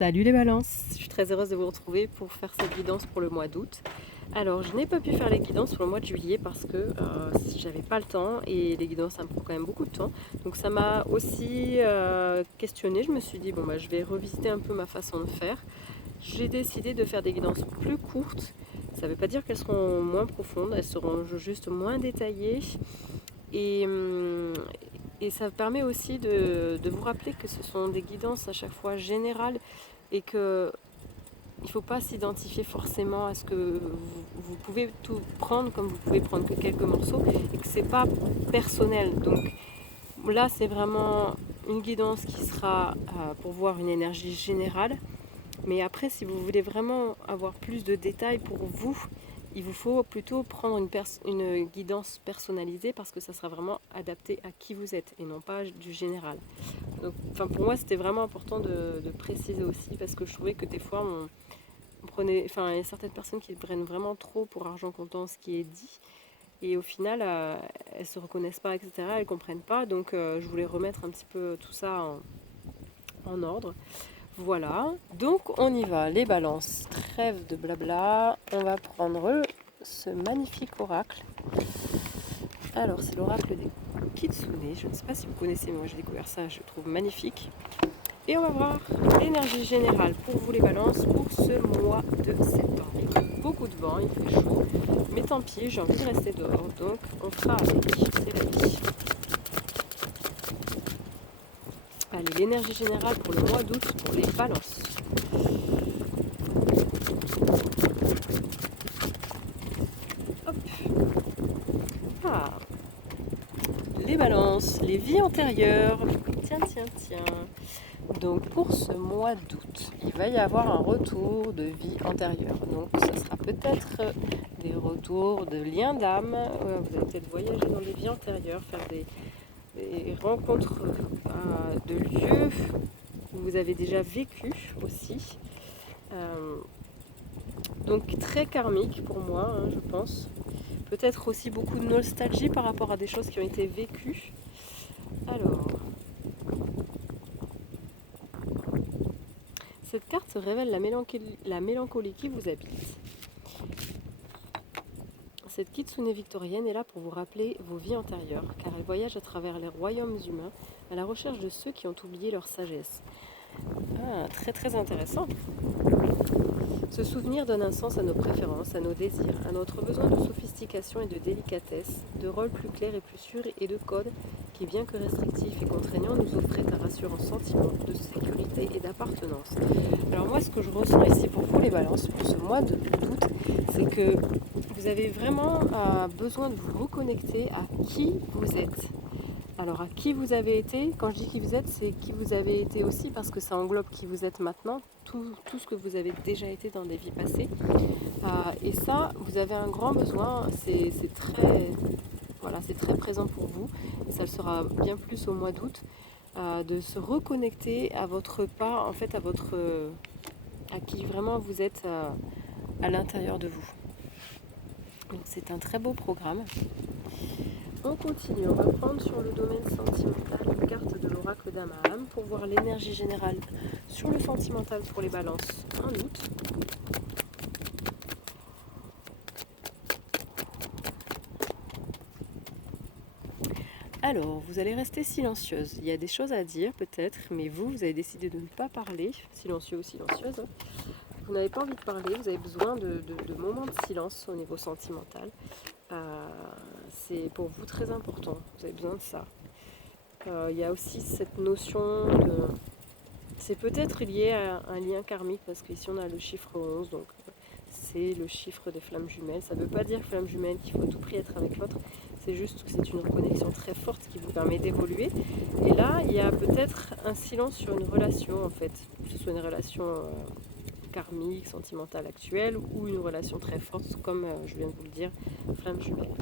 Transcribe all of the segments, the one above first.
Salut les balances, je suis très heureuse de vous retrouver pour faire cette guidance pour le mois d'août. Alors je n'ai pas pu faire les guidances pour le mois de juillet parce que j'avais pas le temps et les guidances ça me prend quand même beaucoup de temps. Donc ça m'a aussi questionnée, je me suis dit bon bah je vais revisiter un peu ma façon de faire. J'ai décidé de faire des guidances plus courtes, ça ne veut pas dire qu'elles seront moins profondes, elles seront juste moins détaillées et, et ça permet aussi de vous rappeler que ce sont des guidances à chaque fois générales et que il ne faut pas s'identifier forcément à ce que vous pouvez tout prendre comme vous pouvez prendre que quelques morceaux et que c'est pas personnel. Donc là, c'est vraiment une guidance qui sera pour voir une énergie générale. Mais après, si vous voulez vraiment avoir plus de détails pour vous, il vous faut plutôt prendre une guidance personnalisée parce que ça sera vraiment adapté à qui vous êtes et non pas du général. Donc, pour moi, c'était vraiment important de préciser aussi parce que je trouvais que des fois, il y a certaines personnes qui prennent vraiment trop pour argent comptant ce qui est dit et au final, elles ne se reconnaissent pas, etc. Elles ne comprennent pas. Donc, je voulais remettre un petit peu tout ça en ordre. Voilà, donc on y va, les balances, trêve de blabla, on va prendre ce magnifique oracle. Alors c'est l'oracle des Kitsune, je ne sais pas si vous connaissez, mais moi j'ai découvert ça, je le trouve magnifique. Et on va voir l'énergie générale pour vous les balances pour ce mois de septembre. Il fait beaucoup de vent, il fait chaud, mais tant pis, j'ai envie de rester dehors, donc on fera avec, c'est la vie. Allez, l'énergie générale pour le mois d'août pour les balances. Hop. Ah, les balances, les vies antérieures. Tiens, tiens, tiens. Donc pour ce mois d'août, il va y avoir un retour de vie antérieure. Donc ce sera peut-être des retours de liens d'âme. Vous allez peut-être voyager dans des vies antérieures, faire des rencontres de lieux où vous avez déjà vécu aussi. Donc très karmique pour moi, hein, je pense. Peut-être aussi beaucoup de nostalgie par rapport à des choses qui ont été vécues. Alors, cette carte révèle la mélancolie qui vous habite. Cette kitsune victorienne est là pour vous rappeler vos vies antérieures, car elle voyage à travers les royaumes humains à la recherche de ceux qui ont oublié leur sagesse. Ah, très très intéressant. Ce souvenir donne un sens à nos préférences, à nos désirs, à notre besoin de sophistication et de délicatesse, de rôles plus clairs et plus sûrs et de codes qui, bien que restrictifs et contraignants, nous offraient un rassurant sentiment de sécurité et d'appartenance. Alors moi, ce que je ressens ici pour vous les balances, pour ce mois d'août, c'est que vous avez vraiment besoin de vous reconnecter à qui vous êtes. Alors à qui vous avez été, quand je dis qui vous êtes, c'est qui vous avez été aussi parce que ça englobe qui vous êtes maintenant, tout ce que vous avez déjà été dans des vies passées. Et ça, vous avez un grand besoin, c'est très, voilà, c'est très présent pour vous, et ça le sera bien plus au mois d'août, de se reconnecter à votre part, en fait à qui vraiment vous êtes à l'intérieur de vous. Donc c'est un très beau programme. On continue, on va prendre sur le domaine sentimental une carte de l'oracle d'Amaram pour voir l'énergie générale sur le sentimental pour les balances en août. Alors, vous allez rester silencieuse. Il y a des choses à dire peut-être, mais vous avez décidé de ne pas parler, silencieux ou silencieuse. Vous n'avez pas envie de parler, vous avez besoin de moments de silence au niveau sentimental. C'est pour vous très important, vous avez besoin de ça. Il y a aussi cette notion de... C'est peut-être lié à un lien karmique, parce qu'ici on a le chiffre 11, donc c'est le chiffre des flammes jumelles. Ça ne veut pas dire flammes jumelles qu'il faut à tout prix être avec l'autre, c'est juste que c'est une reconnexion très forte qui vous permet d'évoluer. Et là, il y a peut-être un silence sur une relation, en fait, que ce soit une relation karmique, sentimentale actuelle, ou une relation très forte, comme je viens de vous le dire, flammes jumelles.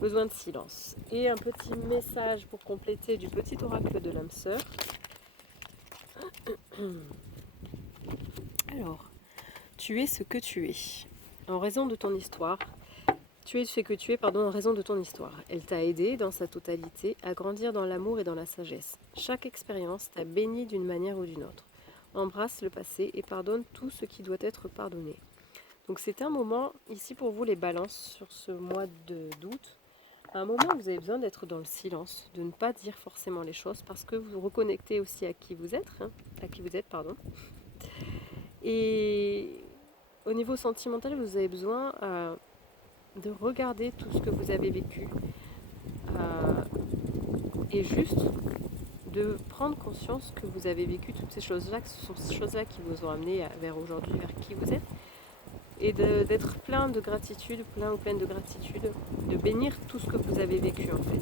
Besoin de silence. Et un petit message pour compléter du petit oracle de l'âme sœur. Alors, tu es ce que tu es. En raison de ton histoire, tu es ce que tu es, en raison de ton histoire. Elle t'a aidé dans sa totalité à grandir dans l'amour et dans la sagesse. Chaque expérience t'a béni d'une manière ou d'une autre. Embrasse le passé et pardonne tout ce qui doit être pardonné. Donc c'est un moment, ici pour vous les balances, sur ce mois d'août, un moment où vous avez besoin d'être dans le silence, de ne pas dire forcément les choses, parce que vous vous reconnectez aussi à qui vous êtes, pardon. Et au niveau sentimental, vous avez besoin de regarder tout ce que vous avez vécu et juste de prendre conscience que vous avez vécu toutes ces choses-là, que ce sont ces choses-là qui vous ont amené vers aujourd'hui, vers qui vous êtes, et d'être plein de gratitude, pleine de gratitude, de bénir tout ce que vous avez vécu en fait.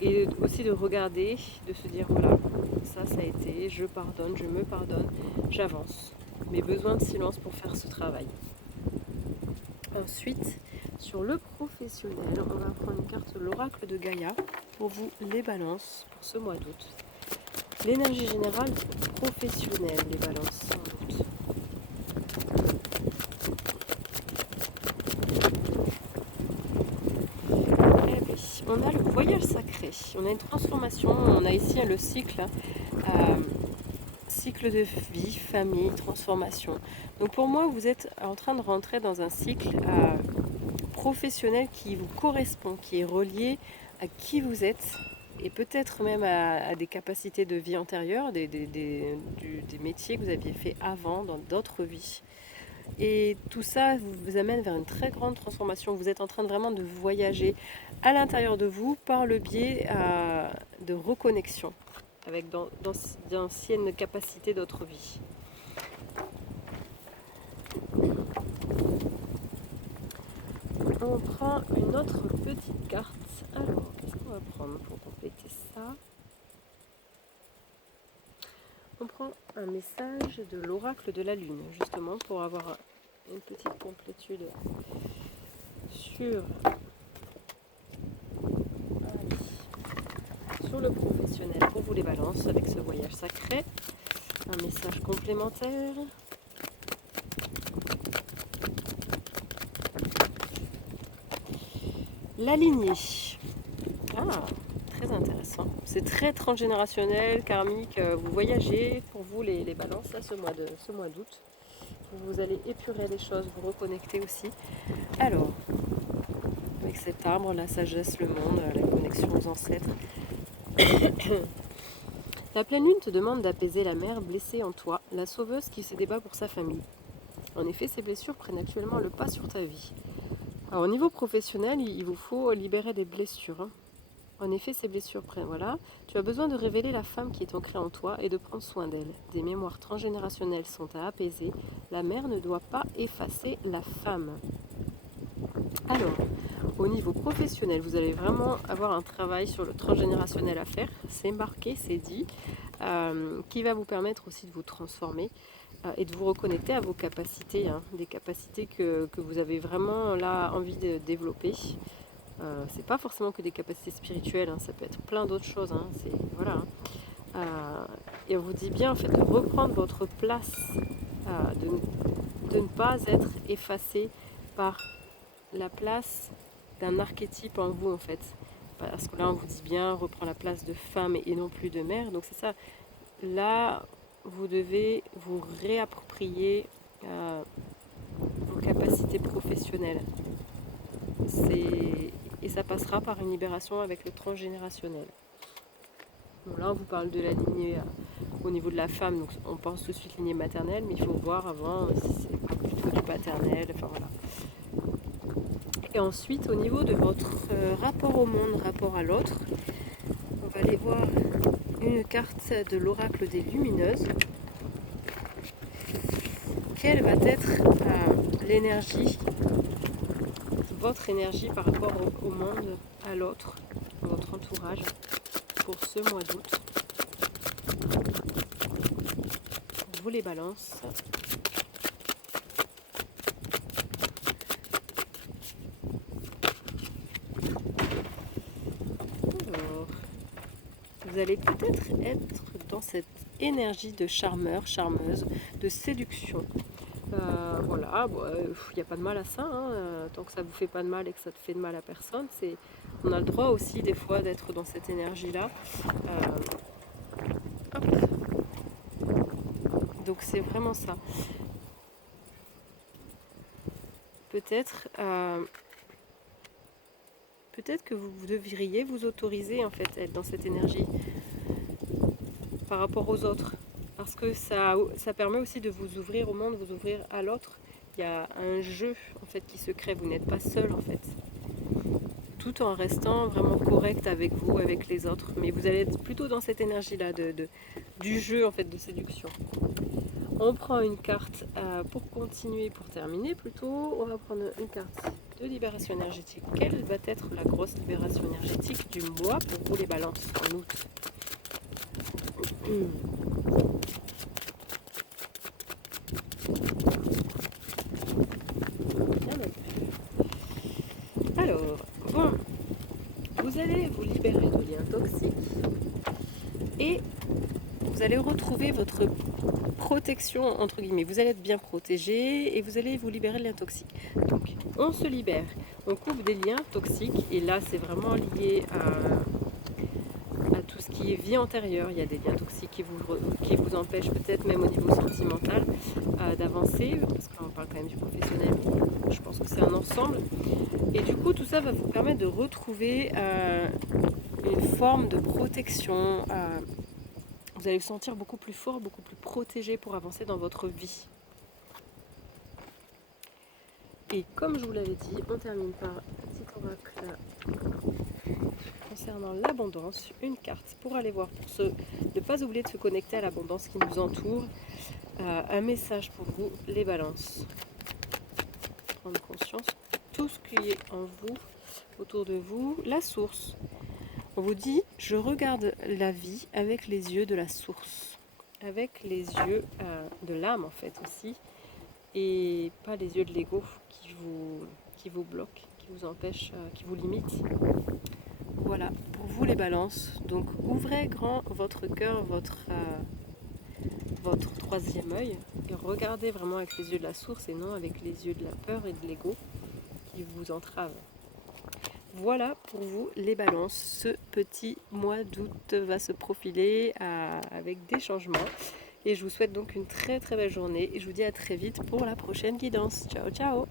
Et aussi de regarder, de se dire voilà, ça a été, je pardonne, je me pardonne, j'avance. Mais besoin de silence pour faire ce travail. Ensuite, sur le professionnel, on va prendre une carte de l'oracle de Gaïa pour vous les balances pour ce mois d'août. L'énergie générale professionnelle, les balances en août. On a le voyage sacré, on a une transformation, on a ici le cycle, cycle de vie, famille, transformation. Donc pour moi, vous êtes en train de rentrer dans un cycle professionnel qui vous correspond, qui est relié à qui vous êtes et peut-être même à des capacités de vie antérieures, des métiers que vous aviez fait avant dans d'autres vies. Et tout ça vous amène vers une très grande transformation. Vous êtes en train de vraiment de voyager à l'intérieur de vous par le biais de reconnexion avec d'anciennes capacités d'autres vies. On prend une autre petite carte. Alors, qu'est-ce qu'on va prendre pour compléter ça? On prend un message de l'oracle de la lune, justement, pour avoir une petite complétude sur le professionnel pour vous les balances avec ce voyage sacré. Un message complémentaire. La lignée. Ah, très intéressant. C'est très transgénérationnel, karmique. Vous voyagez, pour vous les balances, là, ce mois d'août. Vous allez épurer les choses, vous reconnecter aussi. Alors, avec cet arbre, la sagesse, le monde, la connexion aux ancêtres. La pleine lune te demande d'apaiser la mère blessée en toi, la sauveuse qui se débat pour sa famille. En effet, ces blessures prennent actuellement le pas sur ta vie. Alors, au niveau professionnel, il vous faut libérer des blessures. En effet, ces blessures prennent, voilà. Tu as besoin de révéler la femme qui est ancrée en toi et de prendre soin d'elle. Des mémoires transgénérationnelles sont à apaiser. La mère ne doit pas effacer la femme. Alors, au niveau professionnel, vous allez vraiment avoir un travail sur le transgénérationnel à faire. C'est marqué, c'est dit, qui va vous permettre aussi de vous transformer et de vous reconnecter à vos capacités, des capacités que vous avez vraiment là envie de développer. C'est pas forcément que des capacités spirituelles, ça peut être plein d'autres choses. Voilà. Et on vous dit bien en fait de reprendre votre place, de ne pas être effacé par la place d'un archétype en vous en fait. Parce que là on vous dit bien reprend la place de femme et non plus de mère. Donc c'est ça. Là vous devez vous réapproprier vos capacités professionnelles. Et ça passera par une libération avec le transgénérationnel. Bon, là on vous parle de la lignée au niveau de la femme, donc on pense tout de suite lignée maternelle, mais il faut voir avant si c'est pas plutôt du paternel, enfin voilà. Et ensuite au niveau de votre rapport au monde, rapport à l'autre, on va aller voir une carte de l'oracle des lumineuses. Quelle va être l'énergie, votre énergie par rapport au monde, à l'autre, à votre entourage pour ce mois d'août? Vous les balances. Alors, vous allez peut-être être dans cette énergie de charmeur, charmeuse, de séduction. Voilà, il n'y a pas de mal à ça, tant que ça vous fait pas de mal et que ça te fait de mal à personne. On a le droit aussi des fois d'être dans cette énergie-là. Donc c'est vraiment ça. Peut-être que vous devriez vous autoriser en fait à être dans cette énergie par rapport aux autres. Parce que ça permet aussi de vous ouvrir au monde, vous ouvrir à l'autre. Il y a un jeu en fait qui se crée, vous n'êtes pas seul en fait. Tout en restant vraiment correct avec vous, avec les autres. Mais vous allez être plutôt dans cette énergie-là du jeu en fait, de séduction. On prend une carte pour continuer, pour terminer plutôt. On va prendre une carte de libération énergétique. Quelle va être la grosse libération énergétique du mois pour vous les balances en août? Alors, bon, vous allez vous libérer de liens toxiques et vous allez retrouver votre protection, entre guillemets. Vous allez être bien protégé et vous allez vous libérer de liens toxiques. Donc, on se libère, on coupe des liens toxiques et là, c'est vraiment lié à tout ce qui est vie antérieure. Il y a des liens toxiques qui vous empêchent peut-être même au niveau sentimental d'avancer, parce qu'on parle quand même du professionnel, je pense que c'est un ensemble. Et du coup, tout ça va vous permettre de retrouver une forme de protection. Vous allez vous sentir beaucoup plus fort, beaucoup plus protégé pour avancer dans votre vie. Et comme je vous l'avais dit, on termine par un petit oracle concernant l'abondance, une carte pour aller voir, pour ne pas oublier de se connecter à l'abondance qui nous entoure. Un message pour vous, les balances. Prendre conscience de tout ce qui est en vous, autour de vous, la source. On vous dit, je regarde la vie avec les yeux de la source, avec les yeux de l'âme en fait aussi, et pas les yeux de l'ego qui vous bloquent, qui vous empêchent, qui vous limitent. Voilà, pour vous les balances. Donc ouvrez grand votre cœur, votre troisième œil, et regardez vraiment avec les yeux de la source et non avec les yeux de la peur et de l'ego qui vous entravent. Voilà pour vous les balances. Ce petit mois d'août va se profiler avec des changements. Et je vous souhaite donc une très très belle journée. Et je vous dis à très vite pour la prochaine guidance. Ciao ciao!